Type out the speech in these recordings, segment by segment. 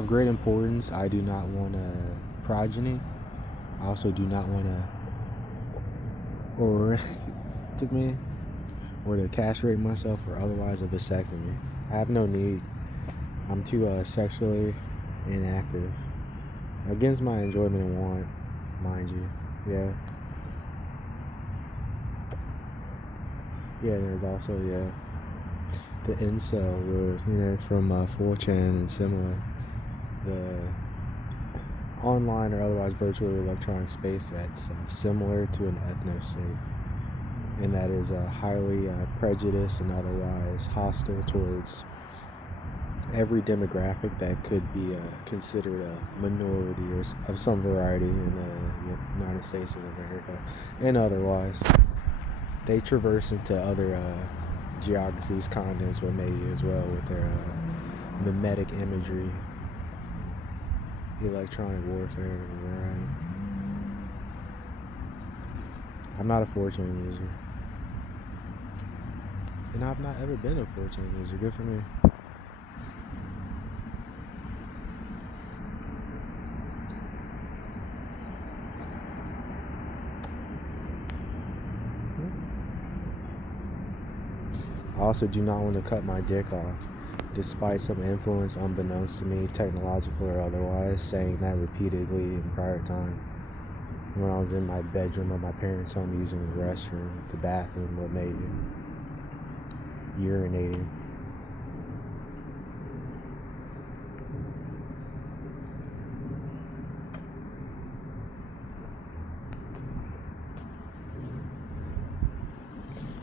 Of great importance, I do not want a progeny. I also do not want to me or to castrate myself or otherwise a vasectomy. I have no need. I'm too sexually inactive. Against my enjoyment and want, mind you. Yeah. Yeah, there's also, the incel, from 4chan and similar. The online or otherwise virtual electronic space that's similar to an ethno-state. And that is highly prejudiced and otherwise hostile towards every demographic that could be considered a minority or of some variety in the United States of America and otherwise. They traverse into other geographies, continents, what may be as well with their mimetic imagery, electronic warfare, and variety. I'm not a 4chan user. And I've not ever been a 4chan user. Good for me. I also do not want to cut my dick off, despite some influence unbeknownst to me, technological or otherwise, saying that repeatedly in prior time. When I was in my bedroom of my parents' home using the restroom, the bathroom, what may be, urinating.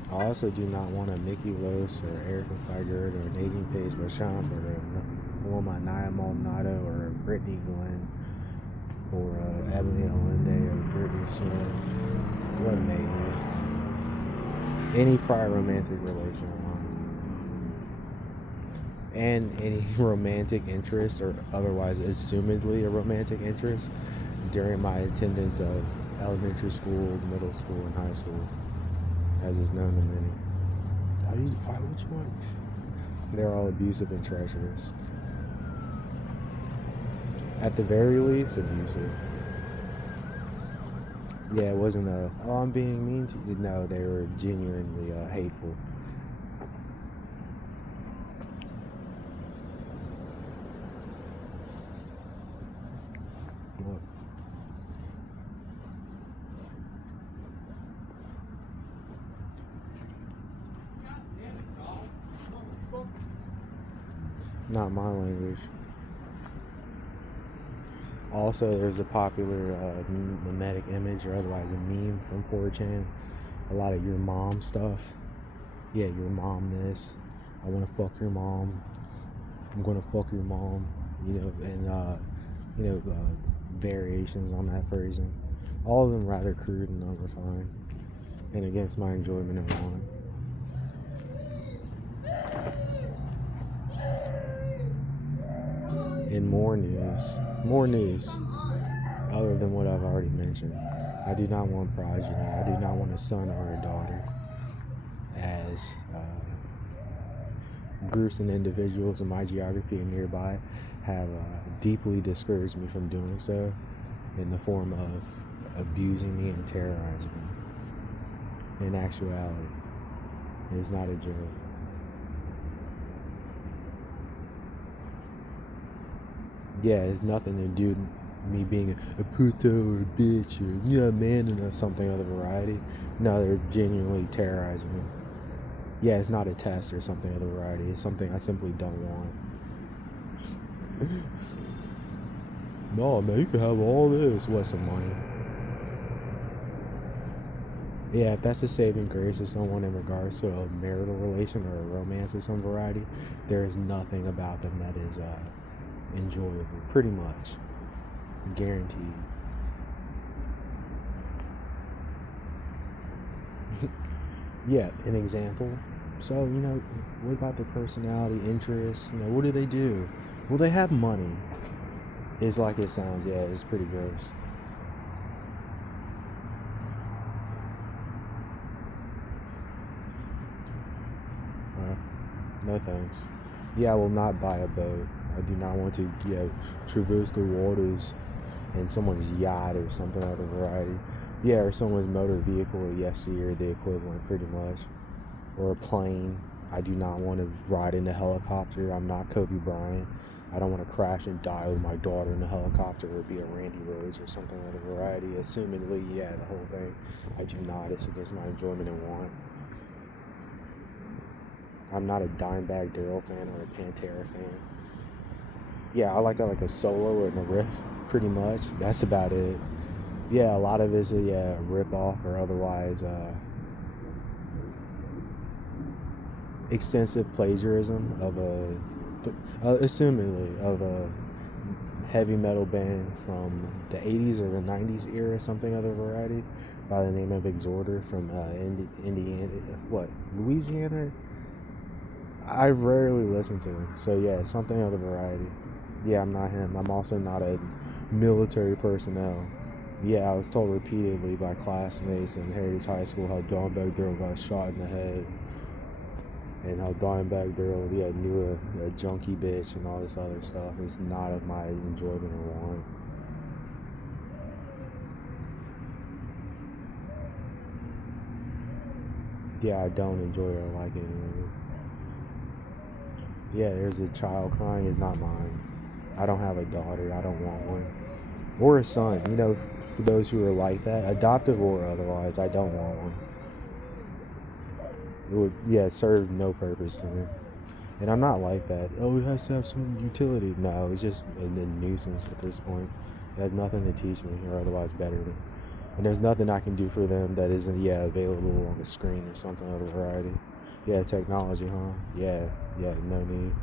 I also do not want a Mickey Lose or Erica Figert or Nadine Page Beauchamp or Wilma Naya Maldonado or Brittany Glenn or Evelyn Olinde or Brittany Smith. What may be. Any prior romantic relation of mine. And any romantic interest or otherwise assumedly a romantic interest during my attendance of elementary school, middle school, and high school, as is known to many. Why would you want? They're all abusive and treacherous. At the very least, abusive. Yeah, it wasn't I'm being mean to you. No, they were genuinely hateful. What? Not my language. Also, there's a popular mimetic image or otherwise a meme from 4chan. A lot of your mom stuff. Yeah, your mom this. I want to fuck your mom. I'm going to fuck your mom. And variations on that phrasing. All of them rather crude and unrefined. And against my enjoyment and want. And more news, other than what I've already mentioned. I do not want progeny. I do not want a son or a daughter, as groups and individuals in my geography and nearby have deeply discouraged me from doing so in the form of abusing me and terrorizing me. In actuality, it's not a joke. Yeah, it's nothing to do with me being a puto or a bitch or man enough, something of the variety. No, they're genuinely terrorizing me. Yeah, it's not a test or something of the variety. It's something I simply don't want. No, man, you can have all this. What's some money? Yeah, if that's the saving grace of someone in regards to a marital relation or a romance of some variety, there is nothing about them that is enjoyable, pretty much. Guaranteed. Yeah, an example. So, what about their personality, interests? What do they do? Well, they have money. It's like it sounds, yeah, it's pretty gross. No thanks. Yeah, I will not buy a boat. I do not want to traverse the waters in someone's yacht or something of the variety. Yeah, or someone's motor vehicle or yesteryear, the equivalent pretty much. Or a plane. I do not want to ride in a helicopter. I'm not Kobe Bryant. I don't want to crash and die with my daughter in a helicopter or be a Randy Rhodes or something of the variety. Assumingly, yeah, the whole thing. I do not. It's against my enjoyment and want. I'm not a Dimebag Darrell fan or a Pantera fan. Yeah, I like a solo and a riff, pretty much. That's about it. Yeah, a lot of it's a rip-off or otherwise extensive plagiarism of assumingly, of a heavy metal band from the 80s or the 90s era, something of the variety, by the name of Exhorter from Indiana, Louisiana? I rarely listen to him, so yeah, something of the variety. Yeah, I'm not him. I'm also not a military personnel. Yeah, I was told repeatedly by classmates in Heritage High School how Dimebag Darrell got shot in the head, and how Dimebag Darrell, knew a junkie bitch and all this other stuff. It's not of my enjoyment or want. Yeah, I don't enjoy it or like it anymore. Yeah, there's a child crying. It's not mine. I don't have a daughter. I don't want one. Or a son. For those who are like that, adoptive or otherwise, I don't want one. It would, serve no purpose to me. And I'm not like that. Oh, it has to have some utility. No, it's just a nuisance at this point. It has nothing to teach me or otherwise better me. And there's nothing I can do for them that isn't, available on the screen or something of the variety. Yeah, technology, huh? Yeah, no need.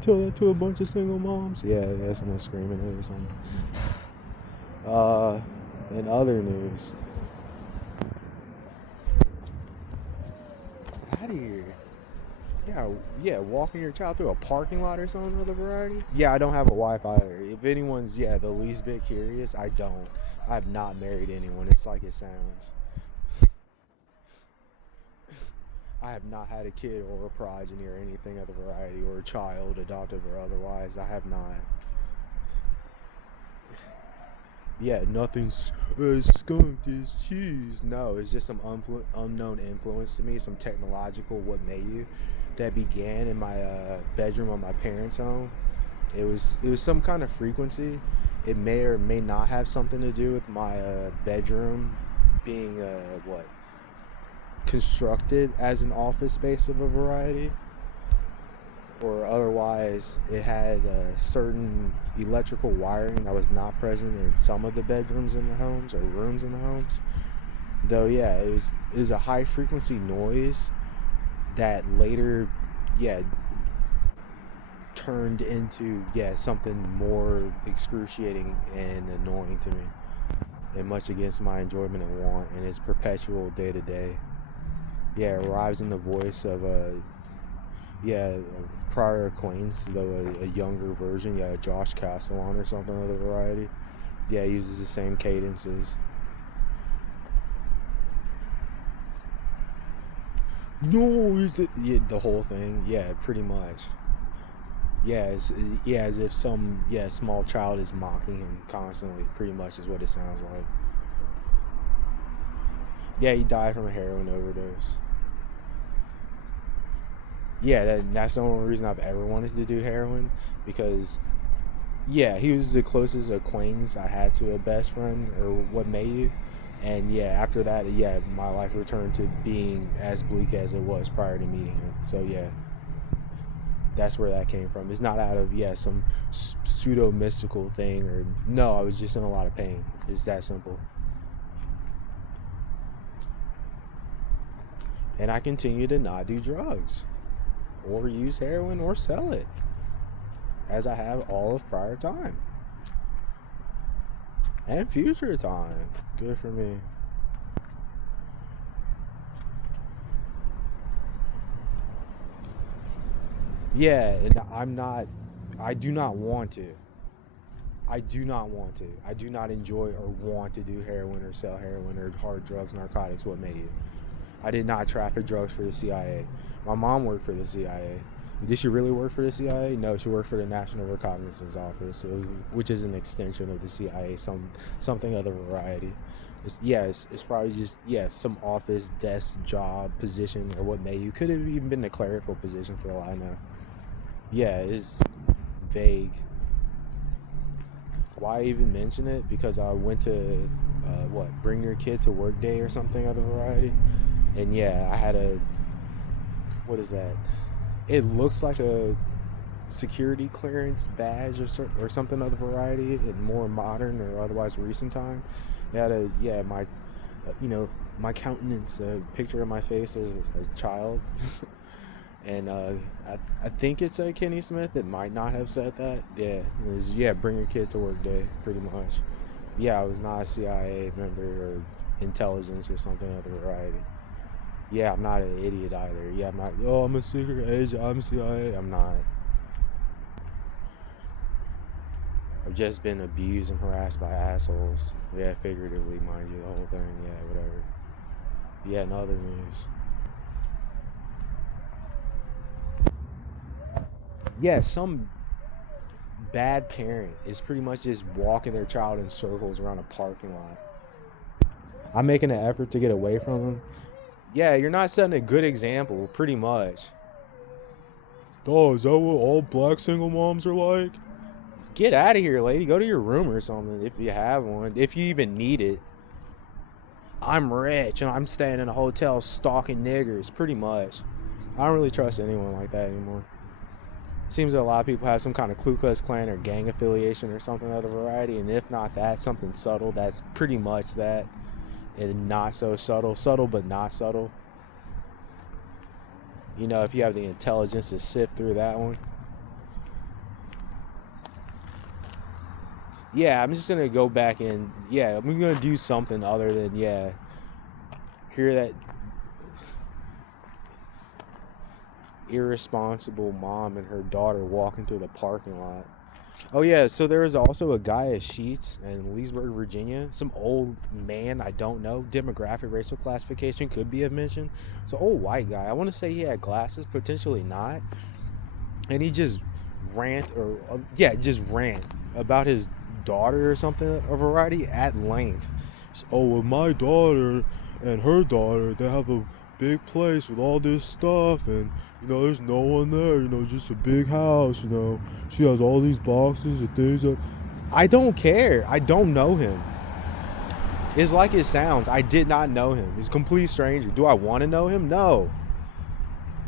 Tell that to a bunch of single moms. Yeah, someone screaming it or something. In other news. Out of here. Walking your child through a parking lot or something of the variety. Yeah, I don't have a wife either. If anyone's, the least bit curious, I don't. I have not married anyone. It's like it sounds. I have not had a kid or a progeny or anything of the variety, or a child, adoptive or otherwise. I have not. Yeah, nothing's skunked as cheese. No, it's just some unknown influence to me, some technological what may you, that began in my bedroom of my parents' home. It was some kind of frequency. It may or may not have something to do with my bedroom being constructed as an office space of a variety, or otherwise it had certain electrical wiring that was not present in some of the bedrooms in the homes or rooms in the homes. Though, it was a high frequency noise that later, turned into, something more excruciating and annoying to me, and much against my enjoyment and want, and it's perpetual day to day. It arrives in the voice of a prior acquaintance, though a younger version, Josh Castellan or something of the variety. He uses the same cadences. No, is it? Yeah, the whole thing. Yeah, pretty much. As if some small child is mocking him constantly. Pretty much is what it sounds like. Yeah, he died from a heroin overdose. Yeah, that's the only reason I've ever wanted to do heroin, because he was the closest acquaintance I had to a best friend or what may you. And after that, my life returned to being as bleak as it was prior to meeting him. So that's where that came from. It's not out of some pseudo mystical thing, or no, I was just in a lot of pain. It's that simple. And I continue to not do drugs or use heroin or sell it, as I have all of prior time and future time. Good for me. And I do not want to. I do not enjoy or want to do heroin or sell heroin or hard drugs, narcotics, what may you. I did not traffic drugs for the CIA. My mom worked for the CIA. Did she really work for the CIA? No, she worked for the National Reconnaissance Office, which is an extension of the CIA, something of the variety. It's probably just some office desk job position or what may you could have even been a clerical position for all I know. Yeah, it's vague. Why even mention it? Because I went to bring your kid to work day or something of the variety, and yeah, I had a what is that? It looks like a security clearance badge or something of the variety in more modern or otherwise recent time. It had my countenance, a picture of my face as a child. And I think it said Kenny Smith. It might not have said that. Yeah, it was, bring your kid to work day, pretty much. Yeah, I was not a CIA member or intelligence or something of the variety. Yeah, I'm not an idiot either. Yeah, I'm not, I'm a secret agent, I'm CIA. I'm not. I've just been abused and harassed by assholes. Yeah, figuratively, mind you, the whole thing. Yeah, whatever. Yeah, in other news. Yeah, some bad parent is pretty much just walking their child in circles around a parking lot. I'm making an effort to get away from them. Yeah, you're not setting a good example, pretty much. Oh, is that what all black single moms are like? Get out of here, lady. Go to your room or something if you have one. If you even need it. I'm rich and I'm staying in a hotel stalking niggers, pretty much. I don't really trust anyone like that anymore. Seems that a lot of people have some kind of Ku Klux Klan or gang affiliation or something of the variety, and if not that, something subtle that's pretty much that, and not so subtle but not subtle. You know, if you have the intelligence to sift through that one. Yeah, I'm just gonna go back and I'm gonna do something other than hear that irresponsible mom and her daughter walking through the parking lot. Oh yeah, so there was also a guy at Sheetz in Leesburg, Virginia. Some old man, I don't know. Demographic, racial classification could be of mention. So old white guy. I want to say he had glasses, potentially not. And he just rant about his daughter or something, a variety at length. So, well, my daughter and her daughter, they have a big place with all this stuff, and there's no one there, just a big house, she has all these boxes and things that I don't care. I don't know him. It's like it sounds. I did not know him. He's a complete stranger. Do I want to know him? No.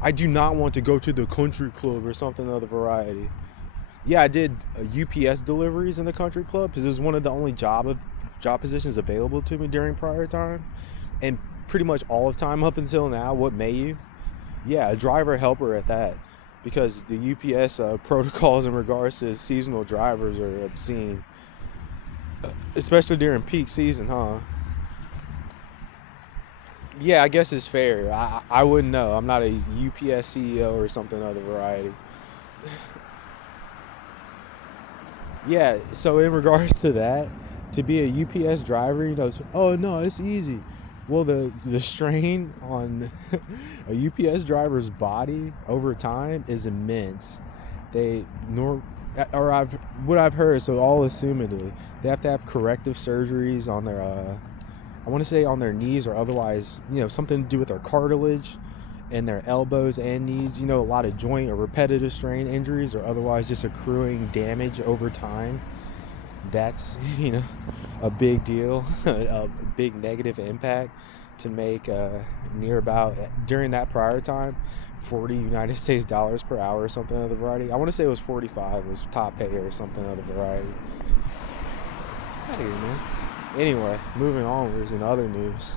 I do not want to go to the country club or something of the variety. Yeah, I did UPS deliveries in the country club because it was one of the only job positions available to me during prior time, and pretty much all of time up until now. What may you? Yeah, a driver helper at that, because the UPS protocols in regards to seasonal drivers are obscene, especially during peak season, huh? Yeah, I guess it's fair. I wouldn't know. I'm not a UPS CEO or something of the variety. Yeah, so in regards to that, to be a UPS driver, oh no, it's easy. Well, the strain on a UPS driver's body over time is immense. What I've heard, so all assumedly, they have to have corrective surgeries on their, I want to say on their knees or otherwise, something to do with their cartilage and their elbows and knees, a lot of joint or repetitive strain injuries or otherwise just accruing damage over time. That's, a big deal, a big negative impact to make near about, during that prior time, 40 United States dollars per hour or something of the variety. I want to say it was 45 was top pay or something of the variety. Out of here, man. Anyway, moving onwards in other news.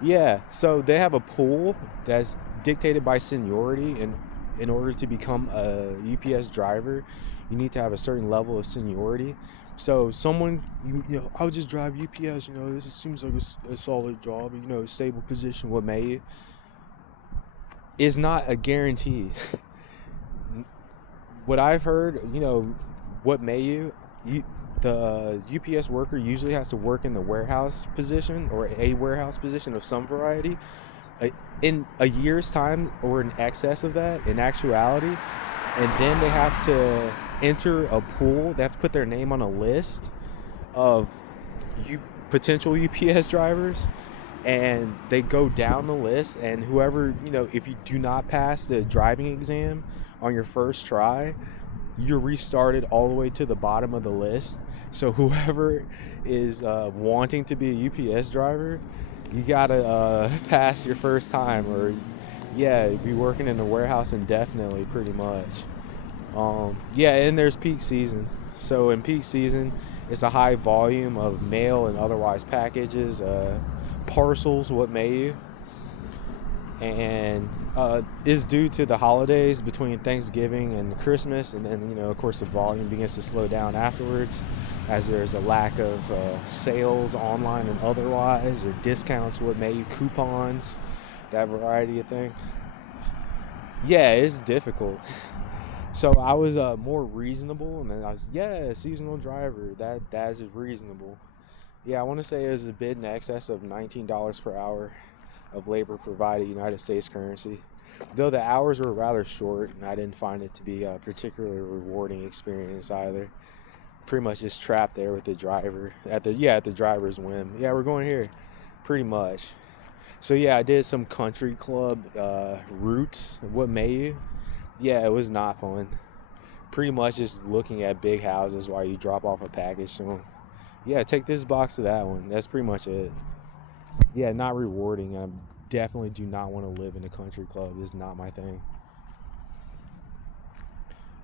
Yeah, so they have a pool that's dictated by seniority, and in order to become a UPS driver, you need to have a certain level of seniority. So someone, I'll just drive UPS, this seems like a solid job, a stable position, what may you, is not a guarantee. What I've heard, what may you, the UPS worker usually has to work in the warehouse position or a warehouse position of some variety. in a year's time or in excess of that, in actuality, and then they have to enter a pool. They have to put their name on a list of potential UPS drivers, and they go down the list, and whoever, if you do not pass the driving exam on your first try, you're restarted all the way to the bottom of the list. So whoever is wanting to be a UPS driver, you gotta pass your first time, or be working in the warehouse indefinitely, pretty much. And there's peak season. So in peak season, it's a high volume of mail and otherwise packages, parcels, what may you, and is due to the holidays between Thanksgiving and Christmas, and then of course the volume begins to slow down afterwards, as there's a lack of sales online and otherwise, or discounts, what may you, coupons, that variety of thing. Yeah, it's difficult. So I was more reasonable, and then I was seasonal driver. That is reasonable. Yeah, I want to say it was a bid in excess of $19 per hour of labor provided United States currency. Though the hours were rather short, and I didn't find it to be a particularly rewarding experience either. Pretty much just trapped there with the driver at the driver's whim. Yeah, we're going here, pretty much. So I did some country club routes. What may you? Yeah, it was not fun. Pretty much just looking at big houses while you drop off a package to them. Yeah, take this box to that one. That's pretty much it. Yeah, not rewarding. I definitely do not want to live in a country club. It's not my thing.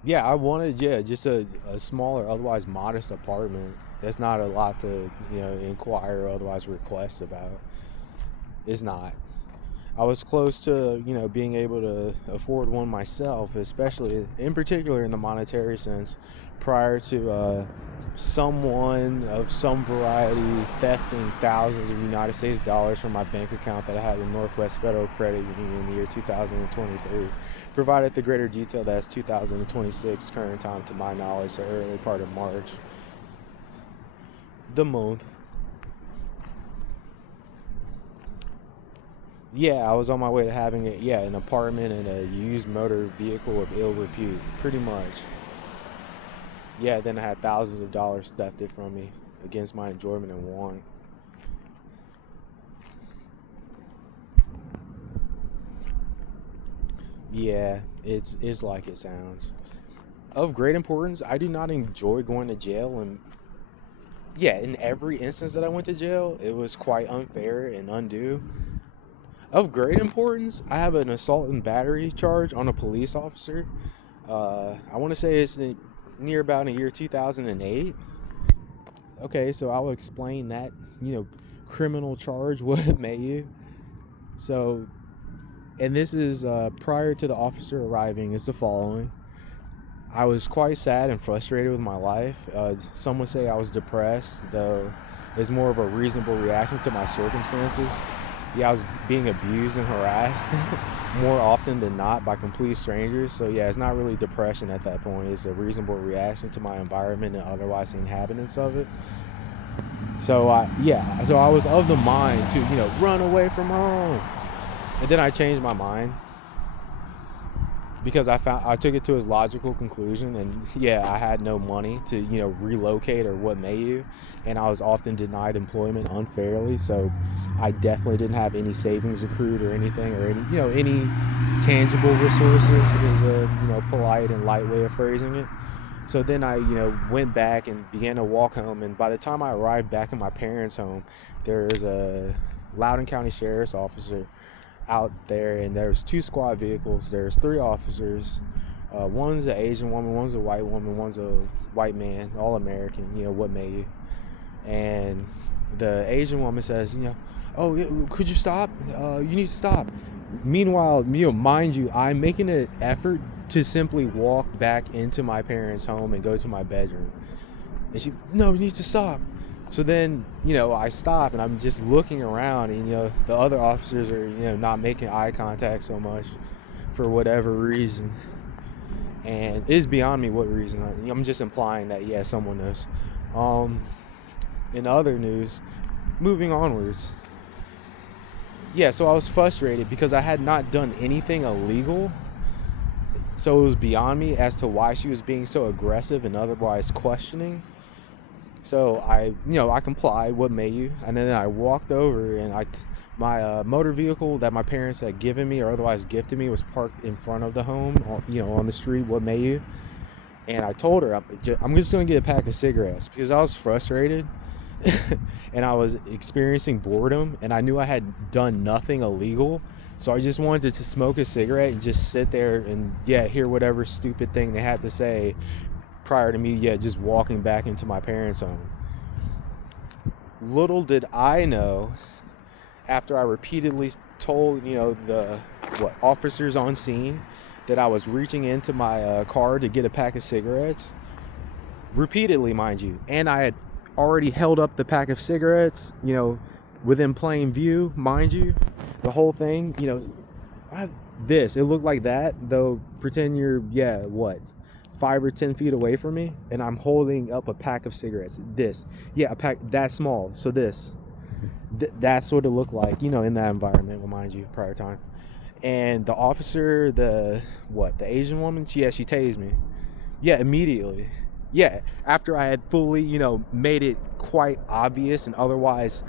Yeah, I wanted just a smaller, otherwise modest apartment. That's not a lot to inquire or otherwise request about. It's not. I was close to being able to afford one myself, especially in particular in the monetary sense, prior to someone of some variety thefting thousands of United States dollars from my bank account that I had with Northwest Federal Credit Union in the year 2023. Provided the greater detail that's 2026 current time to my knowledge, the early part of March. The month. Yeah, I was on my way to having an apartment and a used motor vehicle of ill repute, pretty much. Yeah, then I had thousands of dollars thefted from me against my enjoyment and want. Yeah, it's like it sounds. Of great importance, I do not enjoy going to jail, and in every instance that I went to jail, it was quite unfair and undue. Of great importance, I have an assault and battery charge on a police officer. I want to say it's near about in the year 2008. Okay, so I'll explain that, criminal charge, what may you. So, and this is prior to the officer arriving, is the following. I was quite sad and frustrated with my life. Some would say I was depressed, though it's more of a reasonable reaction to my circumstances. I was being abused and harassed more often than not by complete strangers. So it's not really depression at that point. It's a reasonable reaction to my environment and otherwise the inhabitants of it. So I was of the mind to, run away from home. And then I changed my mind, because I took it to its logical conclusion, and I had no money to relocate or what may you, and I was often denied employment unfairly. So I definitely didn't have any savings accrued or anything, or any tangible resources is a polite and light way of phrasing it. So then I went back and began to walk home, and by the time I arrived back in my parents' home, there's a Loudoun County Sheriff's officer out there, and there's 2 squad vehicles. There's 3 officers. One's an Asian woman, one's a white woman, one's a white man, all American, what may you. And the Asian woman says, oh, could you stop? You need to stop. Meanwhile, mind you, I'm making an effort to simply walk back into my parents' home and go to my bedroom. And she, no, you need to stop. So then, I stop, and I'm just looking around, and, the other officers are, not making eye contact so much for whatever reason. And it's beyond me what reason. I'm just implying that, someone knows. In other news, moving onwards. yeah, so I was frustrated because I had not done anything illegal. So it was beyond me as to why she was being so aggressive and otherwise questioning. So I complied. What may you? And then I walked over, and my motor vehicle that my parents had given me or otherwise gifted me was parked in front of the home, on the street. What may you? And I told her I'm just gonna get a pack of cigarettes because I was frustrated, and I was experiencing boredom, and I knew I had done nothing illegal. So I just wanted to smoke a cigarette and just sit there and hear whatever stupid thing they had to say prior to me just walking back into my parents' home. Little did I know, after I repeatedly told the officers on scene that I was reaching into my car to get a pack of cigarettes, repeatedly, mind you, and I had already held up the pack of cigarettes within plain view, mind you, the whole thing. It looked like that, though. Pretend you're 5 or 10 feet away from me, and I'm holding up a pack of cigarettes. A pack that small. So that's what it looked like, in that environment, mind you, prior time. And the officer, the Asian woman, she tased me. Immediately. After I had fully, made it quite obvious and otherwise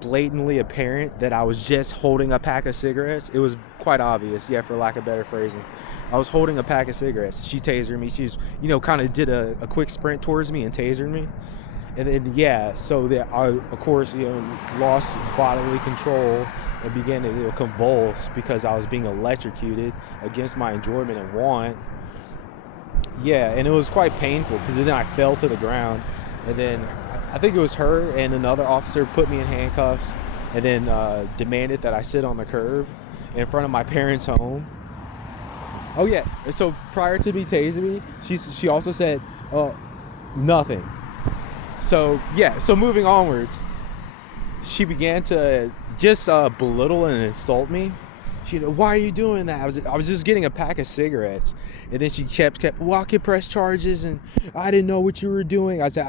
blatantly apparent that I was just holding a pack of cigarettes. It was quite obvious, for lack of better phrasing. I was holding a pack of cigarettes. She tasered me. She's, kind of did a quick sprint towards me and tasered me. And then, so that I, of course, lost bodily control and began to convulse because I was being electrocuted against my enjoyment and want. And it was quite painful because then I fell to the ground. And then I think it was her and another officer put me in handcuffs and then demanded that I sit on the curb in front of my parents' home. Oh, yeah. So prior to me tasing me, she also said nothing. So, so moving onwards, she began to just belittle and insult me. She, why are you doing that? I was just getting a pack of cigarettes. And then she kept, well, I could press charges, and I didn't know what you were doing. I said,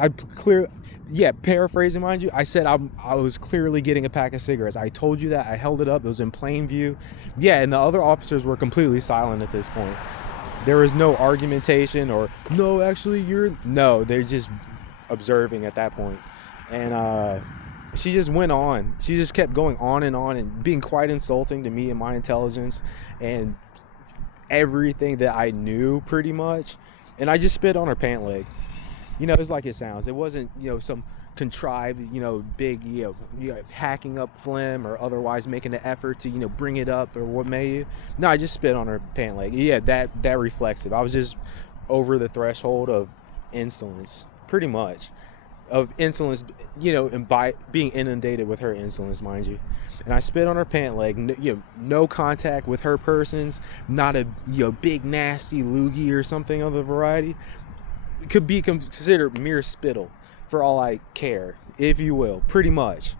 paraphrasing, mind you, I said I was clearly getting a pack of cigarettes. I told you that. I held it up. It was in plain view. And the other officers were completely silent at this point. There was no argumentation or, no, actually, no, they're just observing at that point. And she just went on. She just kept going on and being quite insulting to me and my intelligence and everything that I knew pretty much. And I just spit on her pant leg. It's like it sounds. It wasn't, some contrived, big, hacking up phlegm or otherwise making an effort to, bring it up or what may you. No, I just spit on her pant leg. That reflexive. I was just over the threshold of insolence, pretty much. Of insolence, and by being inundated with her insolence, mind you. And I spit on her pant leg, no contact with her persons, not a, big nasty loogie or something of the variety. It could be considered mere spittle for all I care, if you will, pretty much.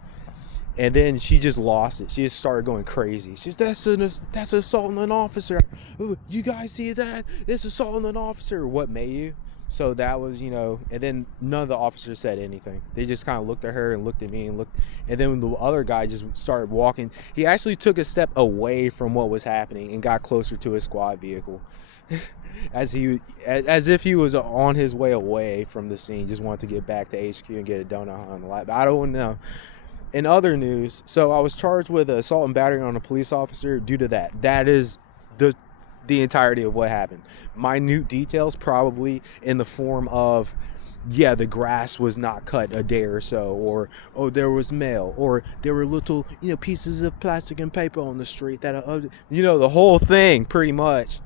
And then she just lost it. She just started going crazy. She's, that's assaulting an officer. You guys see that? It's assaulting an officer. What may you? So that was, and then none of the officers said anything. They just kind of looked at her and looked at me and then the other guy just started walking. He actually took a step away from what was happening and got closer to his squad vehicle. as if he was on his way away from the scene, just wanted to get back to HQ and get a donut on the lap. I don't know. In other news, so I was charged with assault and battery on a police officer due to that. That is the entirety of what happened. Minute details probably in the form of, the grass was not cut a day or so, or, there was mail, or there were little, pieces of plastic and paper on the street that, the whole thing pretty much.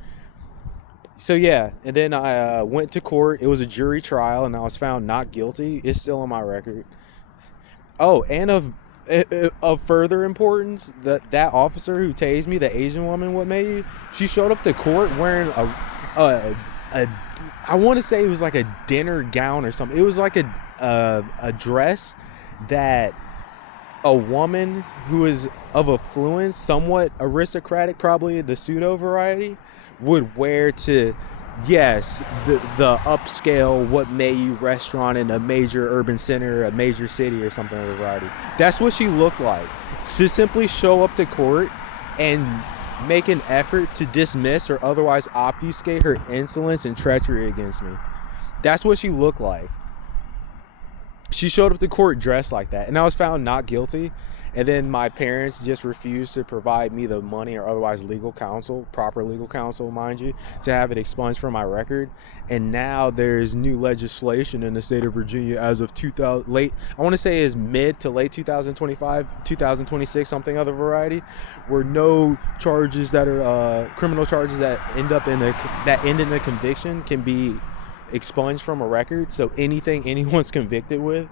So and then I went to court. It was a jury trial, and I was found not guilty. It's still on my record. Oh, and of further importance, that officer who tased me, the Asian woman, she showed up to court wearing a I want to say it was like a dinner gown or something. It was like a dress that a woman who is of affluence, somewhat aristocratic, probably the pseudo variety, would wear to Yes, the upscale what may you restaurant in a major urban center, a major city or something of the variety. That's what she looked like. To simply show up to court and make an effort to dismiss or otherwise obfuscate her insolence and treachery against me. That's what she looked like. She showed up to court dressed like that, and I was found not guilty. And then my parents just refused to provide me the money or otherwise legal counsel, proper legal counsel, mind you, to have it expunged from my record. And now there's new legislation in the state of Virginia as of I want to say is mid to late 2025, 2026, something of the variety, where no charges that are criminal charges that end in a conviction can be expunged from a record. So anything anyone's convicted with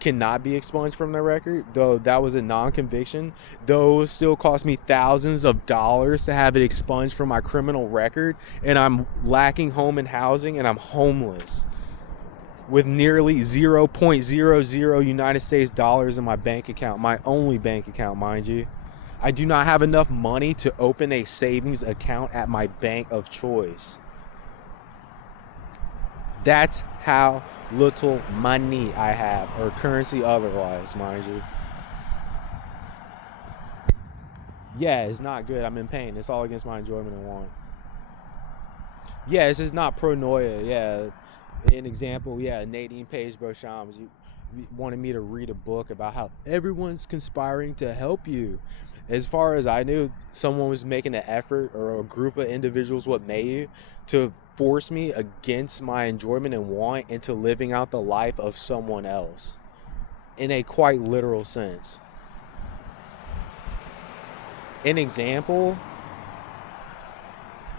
cannot be expunged from their record, though that was a non-conviction. Though it still cost me thousands of dollars to have it expunged from my criminal record, and I'm lacking home and housing, and I'm homeless with nearly 0.00 United States dollars in my bank account, my only bank account, mind you. I do not have enough money to open a savings account at my bank of choice. That's how little money I have, or currency otherwise, mind you. Yeah, it's not good. I'm in pain. It's all against my enjoyment and want. Yeah, this is not pronoia. Yeah, an example. Yeah, Nadine Page Beauchamp. You wanted me to read a book about how everyone's conspiring to help you. As far as I knew, someone was making an effort, or a group of individuals, what may you, to force me against my enjoyment and want into living out the life of someone else in a quite literal sense. An example,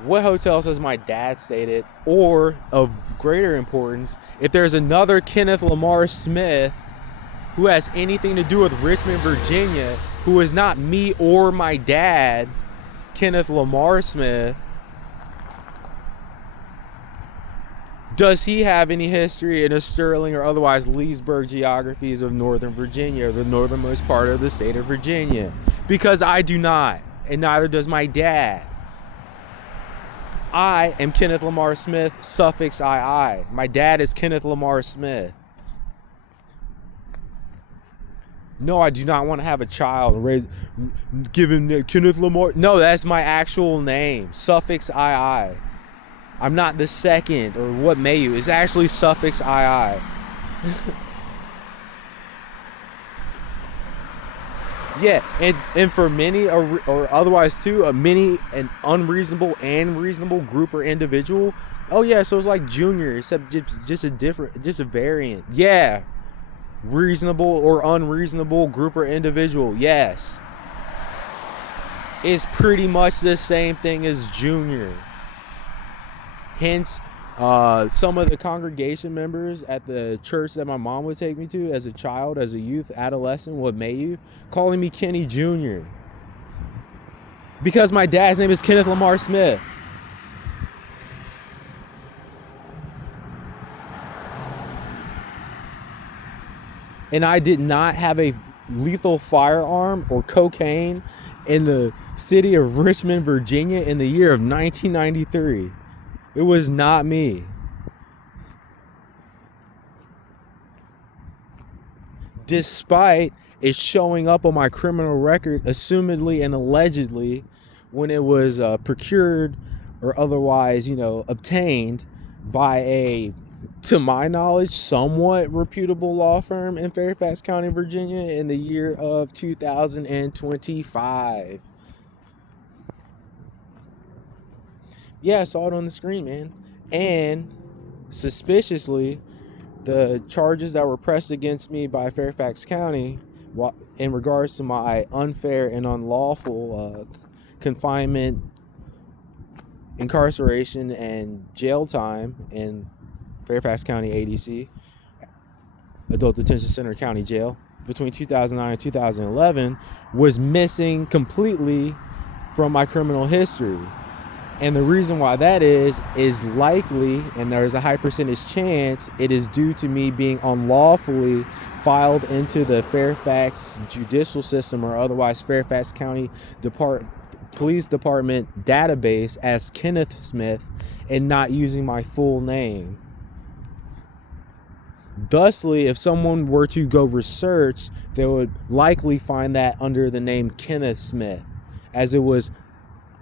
what hotels has my dad stayed at? Or of greater importance, if there's another Kenneth Lamar Smith who has anything to do with Richmond, Virginia, who is not me or my dad, Kenneth Lamar Smith, does he have any history in a Sterling or otherwise Leesburg geographies of Northern Virginia, or the northernmost part of the state of Virginia? Because I do not, and neither does my dad. I am Kenneth Lamar Smith, suffix II. My dad is Kenneth Lamar Smith. No, I do not want to have a child and give him Kenneth Lamar. No, that's my actual name, suffix II. I'm not the second, or what may you. It's actually suffix II. Yeah, and for many, or otherwise too, an unreasonable and reasonable group or individual. Oh yeah, so it's like junior, except just a variant. Yeah, reasonable or unreasonable group or individual. Yes, it's pretty much the same thing as junior. Hence, some of the congregation members at the church that my mom would take me to as a child, as a youth, adolescent, what may you, calling me Kenny Jr. Because my dad's name is Kenneth Lamar Smith. And I did not have a lethal firearm or cocaine in the city of Richmond, Virginia in the year of 1993. It was not me. Despite it showing up on my criminal record, assumedly and allegedly, when it was procured or otherwise, obtained by a, to my knowledge, somewhat reputable law firm in Fairfax County, Virginia in the year of 2025. Yeah, I saw it on the screen, man. And suspiciously, the charges that were pressed against me by Fairfax County in regards to my unfair and unlawful confinement, incarceration, and jail time in Fairfax County ADC, Adult Detention Center County Jail, between 2009 and 2011, was missing completely from my criminal history. And the reason why that is likely, and there's a high percentage chance, it is due to me being unlawfully filed into the Fairfax judicial system, or otherwise Fairfax County police department database as Kenneth Smith and not using my full name. Thusly, if someone were to go research, they would likely find that under the name Kenneth Smith, as it was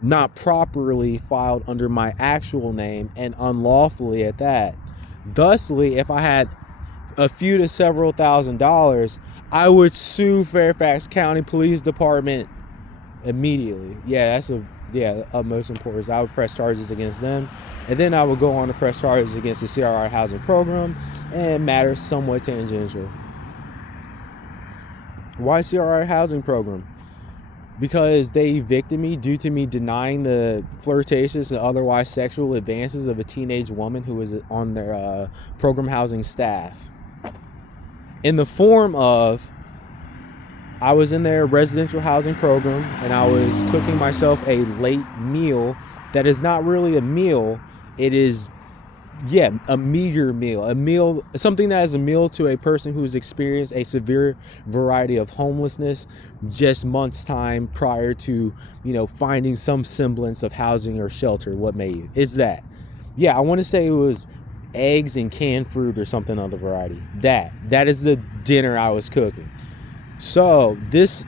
not properly filed under my actual name and unlawfully at that. Thusly, if I had a few to several $1,000s, I would sue Fairfax County Police Department immediately. Yeah, that's of most importance. I would press charges against them, and then I would go on to press charges against the CRI housing program and matters somewhat tangential. Why CRI housing program? Because they evicted me due to me denying the flirtatious and otherwise sexual advances of a teenage woman who was on their program housing staff. In the form of, I was in their residential housing program and I was cooking myself a late meal that is not really a meal. It is, a meager meal. A meal, something that is a meal to a person who has experienced a severe variety of homelessness just months time prior to, finding some semblance of housing or shelter. What may you? Is that? Yeah, I want to say it was eggs and canned fruit or something of the variety. That is the dinner I was cooking. So this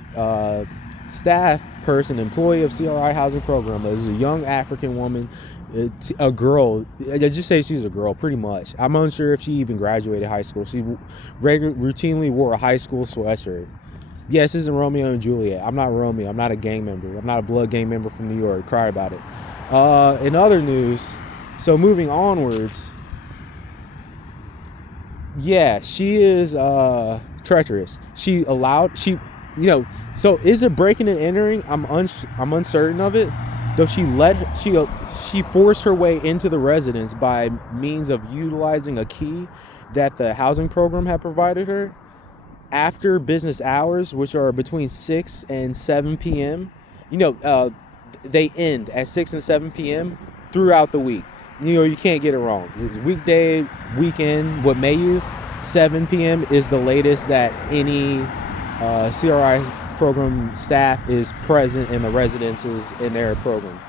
staff person, employee of CRI housing program, is a young African woman, a girl. I just say she's a girl, pretty much. I'm unsure if she even graduated high school. She routinely wore a high school sweatshirt. Yes, this isn't Romeo and Juliet. I'm not Romeo. I'm not a gang member. I'm not a blood gang member from New York. Cry about it. In other news, so moving onwards, she is treacherous. So is it breaking and entering? I'm uncertain of it. Though she forced her way into the residence by means of utilizing a key that the housing program had provided her after business hours, which are between 6 and 7 p.m. They end at 6 and 7 p.m. throughout the week. You can't get it wrong. It's weekday, weekend, what may you. 7 p.m. is the latest that any CRI program staff is present in the residences in their program.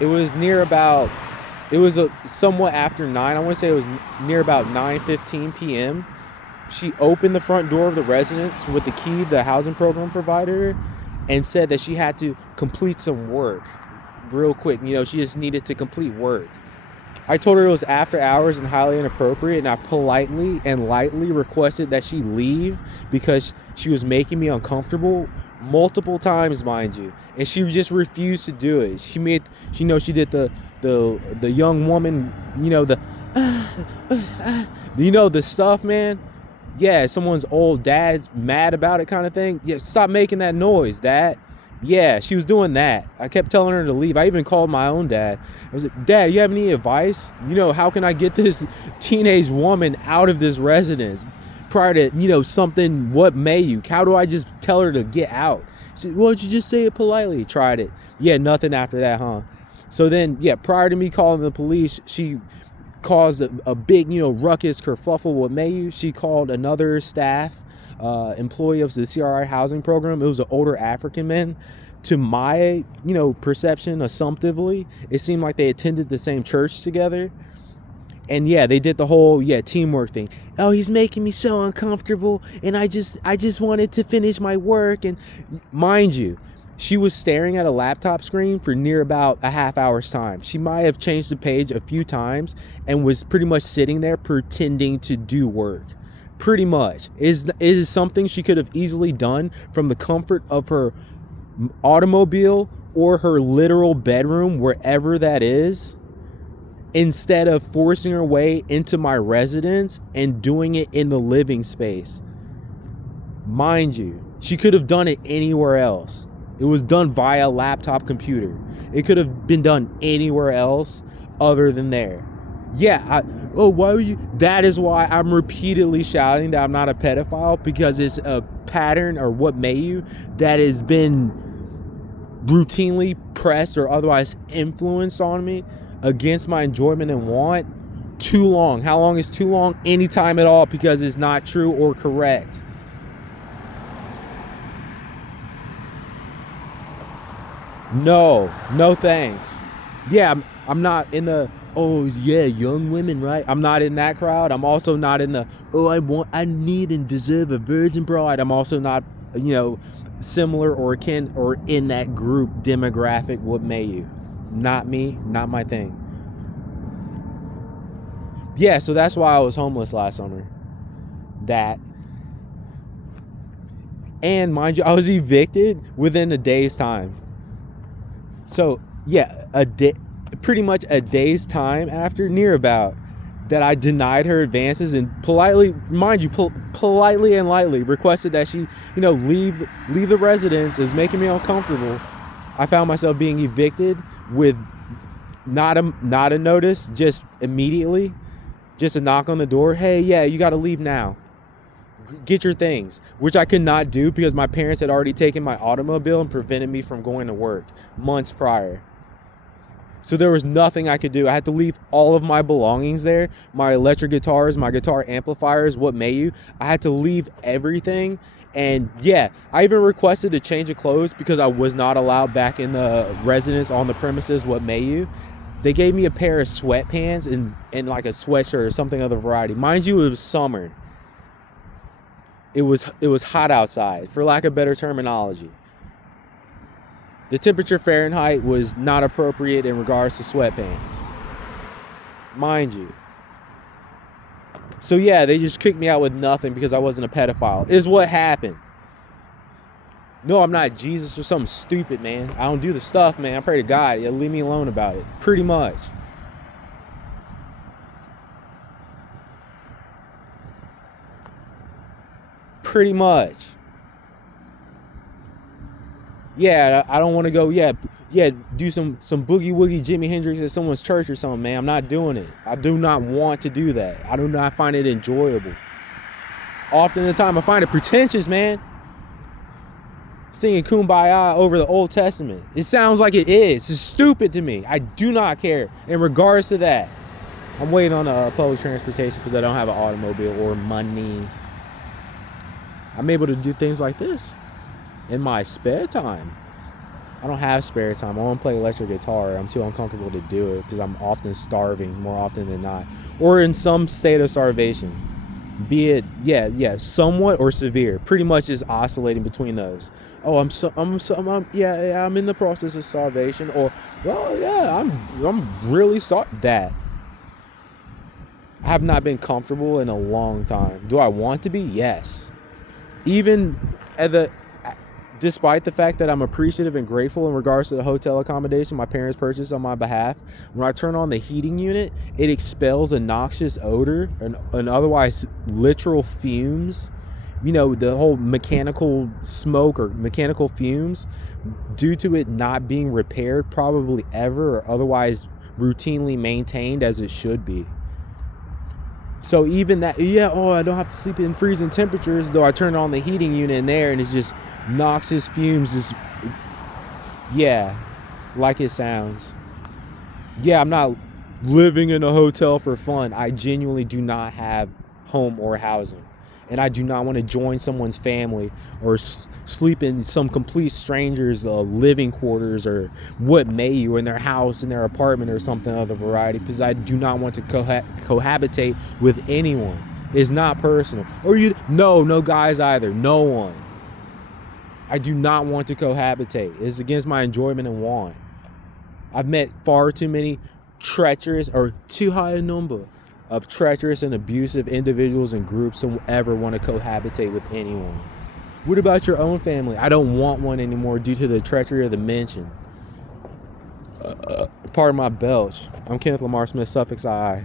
It was somewhat after 9. I want to say it was near about 9:15 p.m. She opened the front door of the residence with the key the housing program provided her and said that she had to complete some work real quick. She just needed to complete work. I told her it was after hours and highly inappropriate, and I politely and lightly requested that she leave because she was making me uncomfortable multiple times, mind you, and she just refused to do it. She did the young woman, the stuff, man. Yeah, someone's old dad's mad about it kind of thing. Yeah, stop making that noise, Dad. Yeah, she was doing that. I kept telling her to leave. I even called my own dad. I was like, Dad, you have any advice? How can I get this teenage woman out of this residence prior to, something, what may you? How do I just tell her to get out? She said, well, don't you just say it politely? Tried it. Yeah, nothing after that, huh? So then, prior to me calling the police, she caused a big, ruckus, kerfuffle, what may you. She called another staff employee of the CRI housing program. It was an older African man. To my, perception, assumptively, it seemed like they attended the same church together. And they did the whole teamwork thing. Oh, he's making me so uncomfortable, and I just wanted to finish my work. And mind you, she was staring at a laptop screen for near about a half hour's time. She might have changed the page a few times and was pretty much sitting there pretending to do work. Pretty much. It is something she could have easily done from the comfort of her automobile or her literal bedroom, wherever that is, instead of forcing her way into my residence and doing it in the living space. Mind you, she could have done it anywhere else. It was done via laptop computer. It could have been done anywhere else other than there. Why were you? That is why I'm repeatedly shouting that I'm not a pedophile, because it's a pattern, or what may you, that has been routinely pressed or otherwise influenced on me against my enjoyment and want too long. How long is too long? Anytime at all, because it's not true or correct. No thanks. Yeah, I'm not in the, oh yeah, young women, right? I'm not in that crowd. I'm also not in the, oh, I need and deserve a virgin bride. I'm also not, similar or akin or in that group demographic. What may you? Not me, not my thing. Yeah, so that's why I was homeless last summer. That. And mind you, I was evicted within a day's time. So yeah, pretty much a day's time after, near about, that I denied her advances and politely, mind you, politely and lightly requested that she, leave the residence. It was making me uncomfortable. I found myself being evicted with not a notice, just immediately, just a knock on the door. Hey, yeah, you got to leave now. Get your things, which I could not do because my parents had already taken my automobile and prevented me from going to work months prior. So there was nothing I could do. I had to leave all of my belongings there, my electric guitars, my guitar amplifiers, what may you. I had to leave everything. And yeah, I even requested a change of clothes because I was not allowed back in the residence on the premises, what may you. They gave me a pair of sweatpants and like a sweatshirt or something of the variety. Mind you, it was summer. It was hot outside, for lack of better terminology. The temperature Fahrenheit was not appropriate in regards to sweatpants, mind you. So yeah, they just kicked me out with nothing because I wasn't a pedophile, is what happened. No, I'm not Jesus or something stupid, man. I don't do the stuff, man. I pray to God. Yeah, leave me alone about it. Pretty much. Pretty much. Yeah, I don't want to go, do some boogie woogie Jimi Hendrix at someone's church or something, man. I'm not doing it. I do not want to do that. I do not find it enjoyable. Often the time I find it pretentious, man. Singing Kumbaya over the Old Testament. It sounds like it is. It's stupid to me. I do not care in regards to that. I'm waiting on public transportation because I don't have an automobile or money. I'm able to do things like this in my spare time. I don't have spare time. I want to play electric guitar. I'm too uncomfortable to do it because I'm often starving, more often than not, or in some state of starvation, be it somewhat or severe. Pretty much just oscillating between those. Oh, I'm in the process of starvation, or I'm really starving. That I have not been comfortable in a long time. Do I want to be? Yes. Even despite the fact that I'm appreciative and grateful in regards to the hotel accommodation my parents purchased on my behalf, when I turn on the heating unit, it expels a noxious odor and otherwise literal fumes. The whole mechanical smoke or mechanical fumes due to it not being repaired probably ever or otherwise routinely maintained as it should be. So even that, I don't have to sleep in freezing temperatures, though I turn on the heating unit in there and it's just noxious fumes. Like it sounds. Yeah, I'm not living in a hotel for fun. I genuinely do not have home or housing. And I do not want to join someone's family or sleep in some complete stranger's living quarters or what may you, in their house, in their apartment or something of the variety, because I do not want to cohabitate with anyone. It's not personal. Or no guys either. No one. I do not want to cohabitate. It's against my enjoyment and want. I've met far too many treacherous, or too high a number of treacherous and abusive individuals and groups who ever want to cohabitate with anyone. What about your own family? I don't want one anymore due to the treachery of the mention. Pardon my belch. I'm Kenneth Lamar Smith, suffix I.